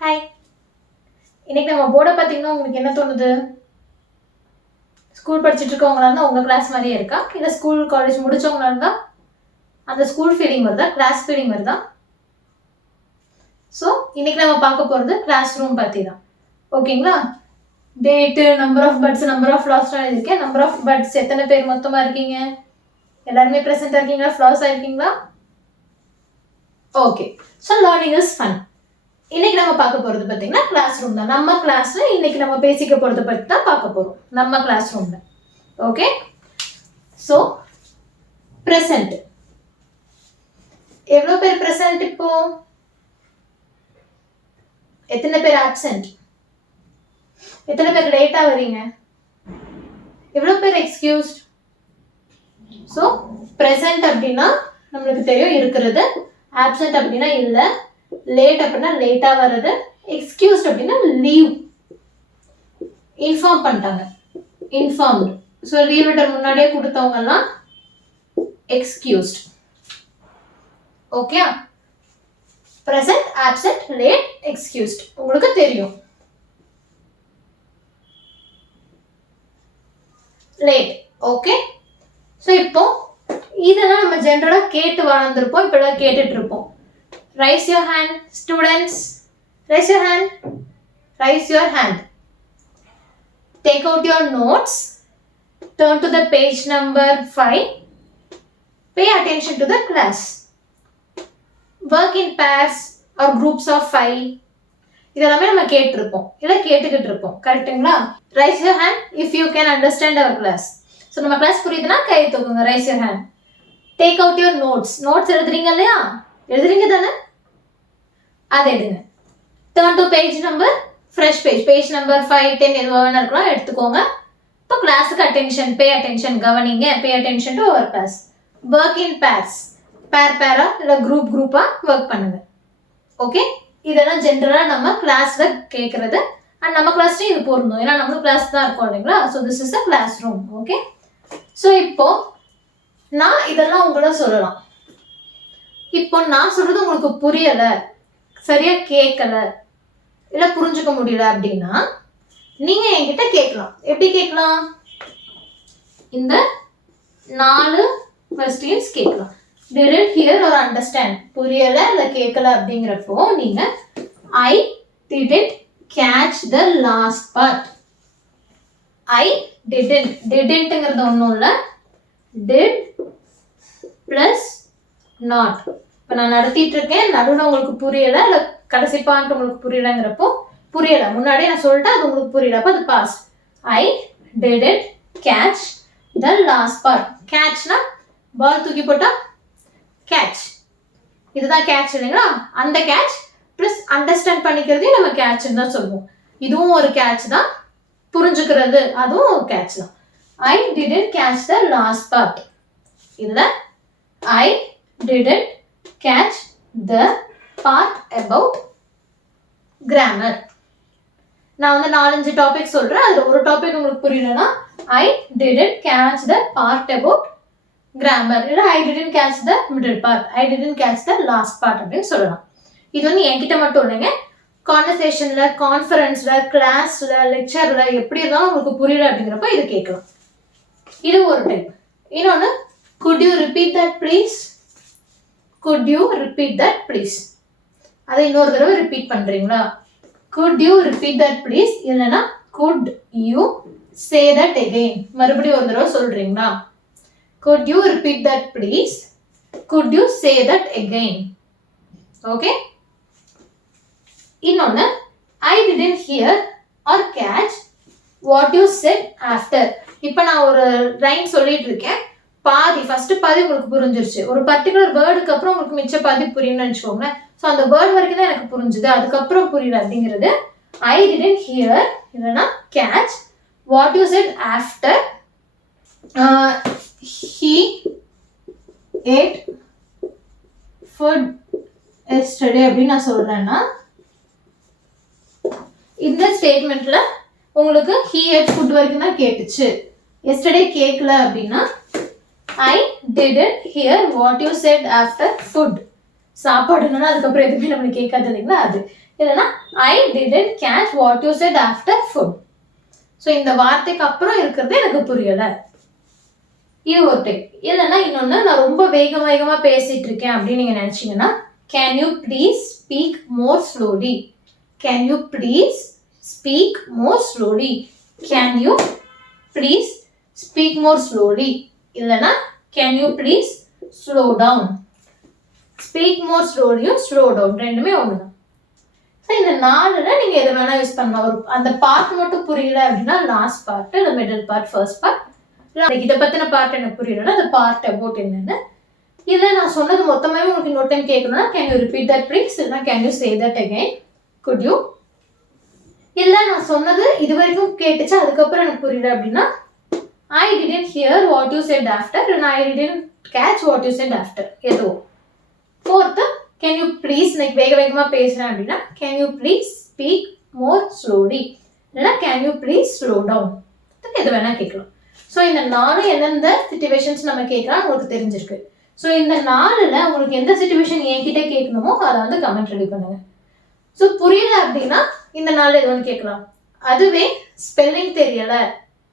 Hi. இன்னைக்கு நம்ம போர்டை பார்த்தீங்கன்னா உங்களுக்கு என்ன தோணுது? ஸ்கூல் படிச்சுட்டு இருக்கவங்களா இருந்தால் உங்கள் கிளாஸ் மாதிரியே இருக்கா? இல்லை ஸ்கூல் காலேஜ் முடிச்சவங்களா இருந்தால் அந்த ஸ்கூல் ஃபீலிங் வருதா, கிளாஸ் ஃபீலிங் வருதா? ஸோ இன்னைக்கு நம்ம பார்க்க போகிறது கிளாஸ் ரூம் பற்றி தான். ஓகேங்களா? டேட்டு, number of birds, number of ஃப்ளார்ஸ்லாம் இருக்கேன். நம்பர் ஆஃப் பர்ட்ஸ் எத்தனை பேர் மொத்தமாக இருக்கீங்க? எல்லாருமே ப்ரெசென்ட்டாக இருக்கீங்களா? ஃப்ளார்ஸாக இருக்கீங்களா? Okay. So learning is fun. இன்னைக்கு நம்ம பார்க்க போறது பார்த்தீங்கன்னா கிளாஸ் ரூம் தான். நம்ம கிளாஸ்ல இன்னைக்கு நம்ம பேசிக்க போறத பத்தி தான் பார்க்க போறோம் நம்ம கிளாஸ் ரூம்ல. ஓகே. So present. எவ்வளவு பேர் பிரசன்ட் இப்போ? எத்தனை பேர் ஆப்சென்ட்? எத்தனை பேர் லேட்டா வரீங்க? எவ்வளவு பேர் எக்ஸ்கியூஸ்ட்? ஸோ பிரசன்ட் அப்படின்னா நம்மளுக்கு தெரியும் இருக்கிறது, ஆப்சென்ட் அப்படின்னா இல்லை, லேட் அப்படின்னா லேட்டா வர்றது, எக்ஸ்கியூஸ்ட் அப்படின்னா லீவ். இன்ஃபார்ம் பண்ணிட்டாங்க, இன்ஃபார்ம்டு. ஸோ லீவ் லெட்டர் முன்னாடியே கொடுத்தவங்க எல்லாம் excused. Okay. Present, absent, late, excused உங்களுக்கு தெரியும். லேட். ஓகே. ஸோ இப்போ இதெல்லாம் நம்ம ஜென்ரலா கேட்டு வளர்ந்துருப்போம், இப்பெல்லாம் கேட்டுட்டு இருப்போம். Raise your hand, students. Raise your hand. Raise your hand. Take out your notes. Turn to the page number 5. Pay attention to the class. Work in pairs or groups of 5. இதெல்லாமே நம்ம கேட்டிருப்போம், இல்லை கேட்டுக்கிட்டு இருப்போம். கரெக்டுங்களா? Raise your hand if you can understand our class. So நம்ம class புரியுதுன்னா கை தூக்குங்க. Raise your hand. Take out your notes. Notes எழுதுறீங்க இல்லையா? எழுதுறீங்க தானே? அதை எடுங்க. Turn to page number, fresh page, page number 5, 10 எதுவாக வேணா இருக்கலாம், எடுத்துக்கோங்க. இப்போ கிளாஸுக்கு அட்டென்ஷன், பே அட்டென்ஷன், கவனிங்க. Pay attention to our class. Work in pairs, பேரா இல்லை குரூப் குரூப்பாக ஒர்க் பண்ணுங்க. ஓகே. இதெல்லாம் ஜென்ரலாக நம்ம கிளாஸில் கேட்குறது. அண்ட் நம்ம கிளாஸ்லையும் இது பொருந்தும், ஏன்னா நம்ம கிளாஸ் தான் இருக்கோம் இல்லைங்களா? So this is a class room. Okay. So இப்போ நான் இதெல்லாம் உங்களை சொல்லலாம். இப்போ நான் சொல்றது உங்களுக்கு புரியலை, சரியா கேட்கல, இல்லை புரிஞ்சுக்க முடியல அப்படின்னா நீங்க என்கிட்ட கேட்கலாம். எப்படி கேட்கலாம்? இந்த 4 கொஸ்டின்ஸ் கேட்கலாம். didn't hear or understand, புரியல இல்லை கேட்கல அப்படிங்கிறப்போ நீங்க I didn't catch the last part. I didn'tங்கிறது ஒன்றும் இல்லை, did plus not. இப்போ நான் நடத்திட்டு இருக்கேன், நடுவில் உங்களுக்கு புரியலை இல்லை கடைசி பாயிண்ட் உங்களுக்கு புரியலைங்கிறப்போ புரியலை, முன்னாடியே நான் சொல்லிட்டேன், அது உங்களுக்கு புரியல, அப்போ அது fast. I didn't catch the last part. கேட்ச்னா பால் தூக்கி போட்டா கேட்ச், இதுதான் கேட்ச் இல்லைங்களா? அந்த கேட்ச் ப்ளஸ் அண்டர்ஸ்டாண்ட் பண்ணிக்கிறதையும் நம்ம கேட்ச்ன்னு தான் சொல்லுவோம். இதுவும் ஒரு கேட்ச் தான், புரிஞ்சுக்கிறது அதுவும் ஒரு கேட்ச் தான். I didn't catch the last part. இல்லை, I didn't catch the part about grammar. நான் வந்து 4-5 டாபிக் சொல்றேன், அதுல ஒரு டாபிக் உங்களுக்கு புரியலனா I didn't catch the part about grammar, இல்ல I didn't catch the middle part, I didn't catch the last part அப்படின்னு சொல்லலாம். இது வந்து என்கிட்ட மட்டும் இல்லைங்க, கான்வர்சேஷன்ல, கான்ஃபரன்ஸ்ல, கிளாஸ்ல, லெக்சர்ல எப்படி இருந்தாலும் உங்களுக்கு புரியல அப்படிங்கிறப்ப இது கேட்கலாம். இது ஒரு டைப். இன்னொன்று, could you repeat that please? Could you repeat that please? அதை இன்னொரு தடவை ரிப்பீட் பண்றீங்களா? Could you repeat that please? இல்லைன்னா could you say that again? மறுபடியும் ஒரு தடவை சொல்றீங்களா? Could you repeat that please? Could you say that again? Okay? இன்னொன்னு, I didn't hear or catch what you said after. இப்போ நான் ஒரு லைன் சொல்லிட்டு இருக்கேன், பாதி ஃபர்ஸ்ட் பாதி உங்களுக்கு புரிஞ்சிருச்சு, ஒரு பர்டிகுலர் வேர்டுக்கு அப்புறம் உங்களுக்கு மிச்ச பாதி புரியணும்னு வச்சுக்கோங்க. ஸோ அந்த வேர்டு வரைக்கும் தான் எனக்கு புரிஞ்சுது, அதுக்கப்புறம் புரியல அப்படிங்கிறது ஐ டிடன்ட் ஹியர் இல்லைன்னா catch what you said after he ate food yesterday அப்படின்னு நான் சொல்றேன்னா இந்த ஸ்டேட்மெண்ட்ல உங்களுக்கு ஹீ ஏட் ஃபுட் வரைக்கும் தான் கேட்டுச்சு, எஸ்டர்டே கேட்கல அப்படின்னா I didn't hear what you said after food. சாப்பாடுனா அதுக்கப்புறம் எதுவுமே நம்மளுக்கு கேட்காது இல்லைங்களா? அது இல்லைன்னா I didn't catch what you said after food. So இந்த வார்த்தைக்கு அப்புறம் இருக்கிறது எனக்கு புரியலை. இது ஒரு டைப். இல்லைன்னா இன்னொன்று, நான் ரொம்ப வேகமாக பேசிட்டு இருக்கேன் அப்படின்னு நீங்கள் நினச்சிங்கன்னா, can you please speak more slowly. Can you please speak more slowly. Can you please speak more slowly. இல்லைன்னா can you please slow down. Speak more ஸ்லோலியும் ஸ்லோ டவுன் ரெண்டுமே ஒன்று தான். ஸோ இந்த 4ல் நீங்கள் எது வேணால் யூஸ் பண்ணலாம். ஒரு அந்த பார்ட் மட்டும் புரியல அப்படின்னா லாஸ்ட் பார்ட், இல்லை மிடில் பார்ட், ஃபர்ஸ்ட் பார்ட். இதை பற்றின பார்ட் எனக்கு புரியலன்னா அந்த பார்ட் அபவுட் என்னன்னு. இல்லை நான் சொன்னது மொத்தமாகவே உங்களுக்கு இன்னொரு டைம் கேட்கணும்னா can you repeat that please, இல்லைனா can you say that again, good you. இல்லை நான் சொன்னது இது வரைக்கும் கேட்டுச்சு அதுக்கப்புறம் எனக்கு புரியல அப்படின்னா I didn't hear what you said after, இல்லைனா I didn't catch what you said after. ஏதோ. ஃபோர்த்து, கேன் யூ ப்ளீஸ், இன்னைக்கு வேகமாக பேசுகிறேன் அப்படின்னா can you please speak more slowly, இல்லைனா can you please slow down. எது வேணால் கேட்கலாம். ஸோ இந்த 4 எந்தெந்த சிச்சுவேஷன்ஸ் நம்ம கேட்கலாம் உங்களுக்கு தெரிஞ்சிருக்கு. ஸோ இந்த 4ல் உங்களுக்கு எந்த சிச்சுவேஷன் என்கிட்ட கேட்கணுமோ அதை வந்து கமெண்ட் ரெடி பண்ணுங்க. ஸோ புரியல அப்படின்னா இந்த 4 எது ஒன்று கேட்கலாம். அதுவே ஸ்பெல்லிங் தெரியலை,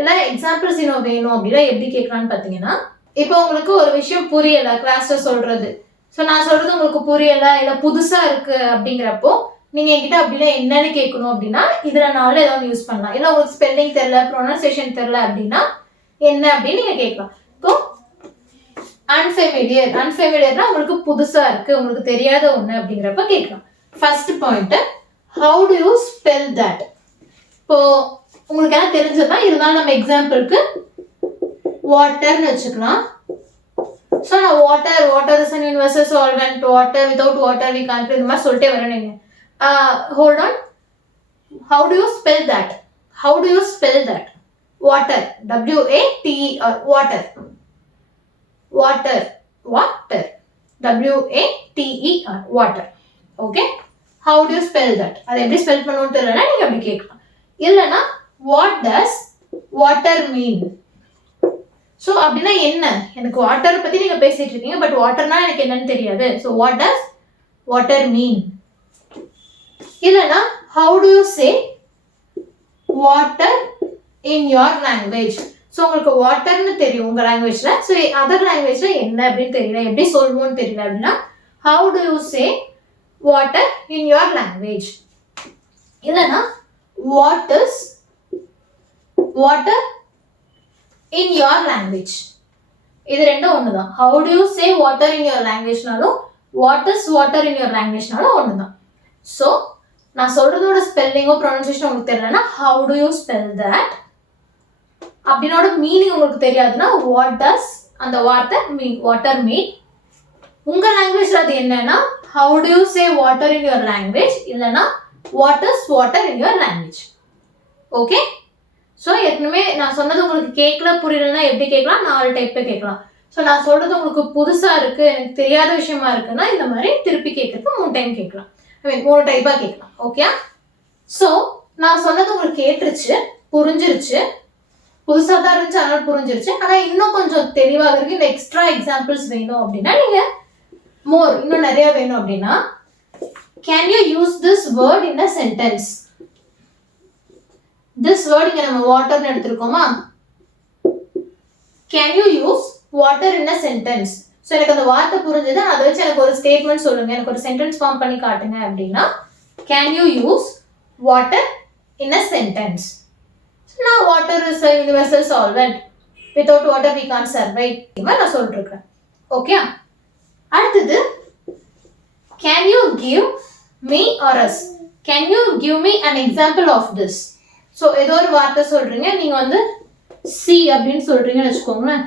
இல்லை எக்ஸாம்பிள்ஸ் இன்னும் வேணும் அப்படின்னா எப்படி கேட்கலான்னு பார்த்தீங்கன்னா, இப்போ உங்களுக்கு ஒரு விஷயம் புரியலை கிளாஸில் சொல்கிறது. ஸோ நான் சொல்கிறது உங்களுக்கு புரியலை, இல்லை புதுசாக இருக்குது அப்படிங்கிறப்போ நீங்கள் என்கிட்ட அப்படின்னா என்னன்னு கேட்கணும் அப்படின்னா இதில் 4 ஏதாவது யூஸ் பண்ணலாம். இல்லை உங்களுக்கு ஸ்பெல்லிங் தெரியல, ப்ரொனன்சியேஷன் தெரியல அப்படின்னா என்ன அப்படின்னு நீங்க கேட்கலாம். இப்போ அன்ஃபெமிலியர்னா உங்களுக்கு புதுசா இருக்கு, உங்களுக்கு தெரியாத ஒண்ணு அப்படிங்கிறப்ப கேட்கலாம். First point, how do you spell that. இப்போ உங்களுக்கு எல்லாம் தெரிஞ்சதுதான், இருந்தாலும் நம்ம எக்ஸாம்பிளுக்கு வாட்டர்னு வச்சுக்கலாம். ஸோ நான் water is an universal solvent, water without water we can't, இந்த மாதிரி சொல்லிட்டே வரேன். நீங்க hold on. How do you spell that. How do you spell that. Water, W-A-T-E-R, water, water, water, W-A-T-E-R, water. Okay? How do you spell that? அதை எப்படி spell பண்ணணும்னு தெரியலனா நீங்க அப்படி கேட்கலாம். இல்லைன்னா what does water mean? So அப்படின்னா என்ன, எனக்கு வாட்டர் பற்றி நீங்கள் பேசிட்டு இருக்கீங்க, பட் வாட்டர்னா எனக்கு என்னன்னு தெரியாது. So what does water mean? இல்லைன்னா how do you say water in your language? So உங்களுக்கு வாட்டர்னு தெரியும் உங்கள் லாங்குவேஜில், ஸோ அதர் லாங்குவேஜில் என்ன அப்படின்னு தெரியல, எப்படி சொல்லுவோன்னு தெரியல அப்படின்னா how do you say water in your language. இல்லைன்னா what is water in your language. இது ரெண்டும் ஒன்று தான். How do you say water in your லாங்குவேஜ்னாலும் what is water in your லாங்குவேஜ்னாலும் ஒன்று தான். ஸோ நான் சொல்கிறதோட ஸ்பெல்லிங்கோ ப்ரொனன்சியேஷன் உங்களுக்கு தெரியலன்னா how do you spell that அப்படின்னோட மீனிங் உங்களுக்கு தெரியாதுன்னா வாட் டஸ் அந்த வார்த்தை மீன், வாட்டர் மீன். உங்கள் லாங்குவேஜில் அது என்னன்னா how do you say water in your language, இல்லைன்னா what is water in your language. Okay. So ஏற்கனவே நான் சொன்னது உங்களுக்கு கேட்கல புரியலன்னா எப்படி கேட்கலாம், 4 டைப்பில் கேட்கலாம். ஸோ நான் சொல்கிறது உங்களுக்கு புதுசாக இருக்குது, எனக்கு தெரியாத விஷயமா இருக்குன்னா இந்த மாதிரி திருப்பி கேட்கறதுக்கு 3 டைம் கேட்கலாம். ஐ மீன் 3 டைப்பாக கேட்கலாம். ஓகே. ஸோ நான் சொன்னது உங்களுக்கு கேட்டுருச்சு, புரிஞ்சிருச்சு, புதுசாக தான் இருந்துச்சு அதனால புரிஞ்சிருச்சு. ஆனால் இன்னும் கொஞ்சம் தெளிவாக இருக்கு, இந்த எக்ஸ்ட்ரா எக்ஸாம்பிள்ஸ் வேணும் அப்படின்னா நீங்கள் இன்னும் நிறைய வேணும் அப்படின்னா can you use this word in a sentence. This word இங்கே நம்ம வாட்டர்னு எடுத்திருக்கோமா, can you use water in a sentence. So எனக்கு அந்த வார்த்தை புரிஞ்சது, அதை வச்சு எனக்கு ஒரு ஸ்டேட்மெண்ட் சொல்லுங்க, எனக்கு ஒரு சென்டென்ஸ் ஃபார்ம் பண்ணி காட்டுங்க அப்படின்னா can you use water in a sentence. Now water is a universal solvent. Without water we can't survive. நான் சொல்லிட்டு இருக்கேன். ஓகே. அடுத்தது can you give me or us? Can you give me an example of this? So ஏதோ ஒரு வார்த்தை சொல்றீங்க, நீங்க வந்து see அப்படின்னு சொல்றீங்கன்னு வச்சுக்கோங்களேன்.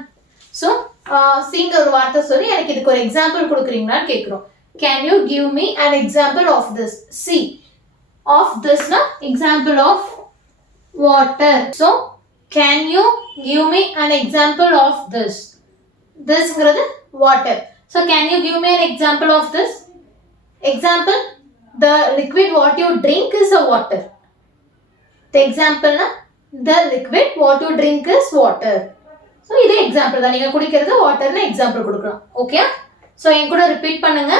ஸோ சிங்கிற ஒரு வார்த்தை சொல்லி எனக்கு இதுக்கு ஒரு எக்ஸாம்பிள் கொடுக்குறீங்களான்னு கேட்குறோம். Can you give me an example of this? See of this na example of water. So can you give me an example of this? This is water. So can you give me an example of this? Example, the liquid what you drink is a water. The example na the liquid what you drink is water. So இது example தான், நீங்க குடிக்கிறது வாட்டர்னு example கொடுக்கலாம். Okay. So என் கூட repeat பண்ணுங்க,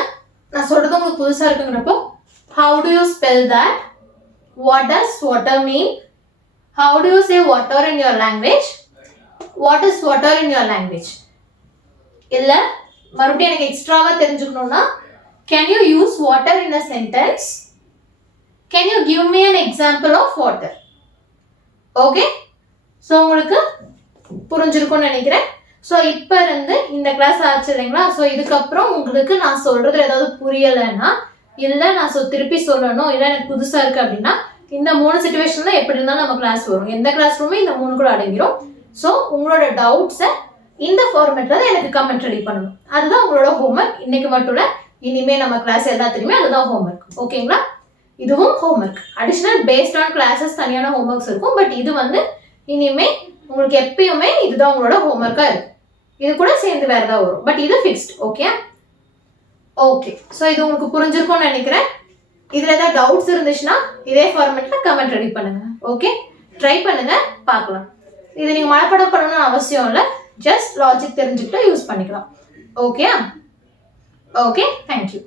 நான் சொல்றது உங்களுக்கு புதுசா இருக்குங்கிறப்போ how do you spell that? What does water mean? How do you say water in your language? What is water in your language? இல்ல மறுபடியும் எனக்கு எக்ஸ்ட்ராவா தெரிஞ்சுக்கணும்னா can you use water in a sentence? Can you give me an example of water? Okay? So உங்களுக்கு புரிஞ்சிருக்கும்னு நினைக்கிறேன். So இப்போ இருந்து இந்த கிளாஸ் ஆச்சு இல்லைங்களா? ஸோ இதுக்கப்புறம் உங்களுக்கு நான் சொல்றது ஏதாவது புரியலைன்னா இல்லை நான் திருப்பி சொல்லணும் இல்லை எனக்கு புதுசாக இருக்குது அப்படின்னா இந்த 3 சிச்சுவேஷன்ல எப்படி இருந்தாலும் நம்ம கிளாஸ் வரும். எந்த கிளாஸ் ரூமே இந்த 3 கூட அடங்கிடும். ஸோ உங்களோட டவுட்ஸை இந்த ஃபார்மேட்ல தான் எனக்கு கமெண்ட் ரெடி பண்ணணும். அதுதான் உங்களோட ஹோம்ஒர்க். இன்னைக்கு மட்டும் இல்லை, இனிமேல் நம்ம கிளாஸ் எல்லாத்துலையுமே அதுதான் ஹோம்ஒர்க். ஓகேங்களா? இதுவும் homework. Additional based on classes தனியான ஹோம்ஒர்க்ஸ் இருக்கும். பட் இது இனிமே உங்களுக்கு எப்பயுமே இதுதான் உங்களோட ஹோம்ஒர்க்காக இருக்கும். இது கூட சேர்ந்து வேற ஏதாவது வரும். பட் இது ஃபிக்ஸ்ட். Okay okay. ஸோ இது உங்களுக்கு புரிஞ்சிருக்கும்னு நினைக்கிறேன். இதில் ஏதாவது டவுட்ஸ் இருந்துச்சுன்னா இதே ஃபார்மேட்டில் கமெண்ட் ரெடி பண்ணுங்க. ஓகே, ட்ரை பண்ணுங்க, பார்க்கலாம். இது நீங்கள் மனப்பாடம் பண்ணணும்னு அவசியம் இல்லை. ஜஸ்ட் லாஜிக் தெரிஞ்சுக்கிட்டு யூஸ் பண்ணிக்கலாம். Okay okay, thank you.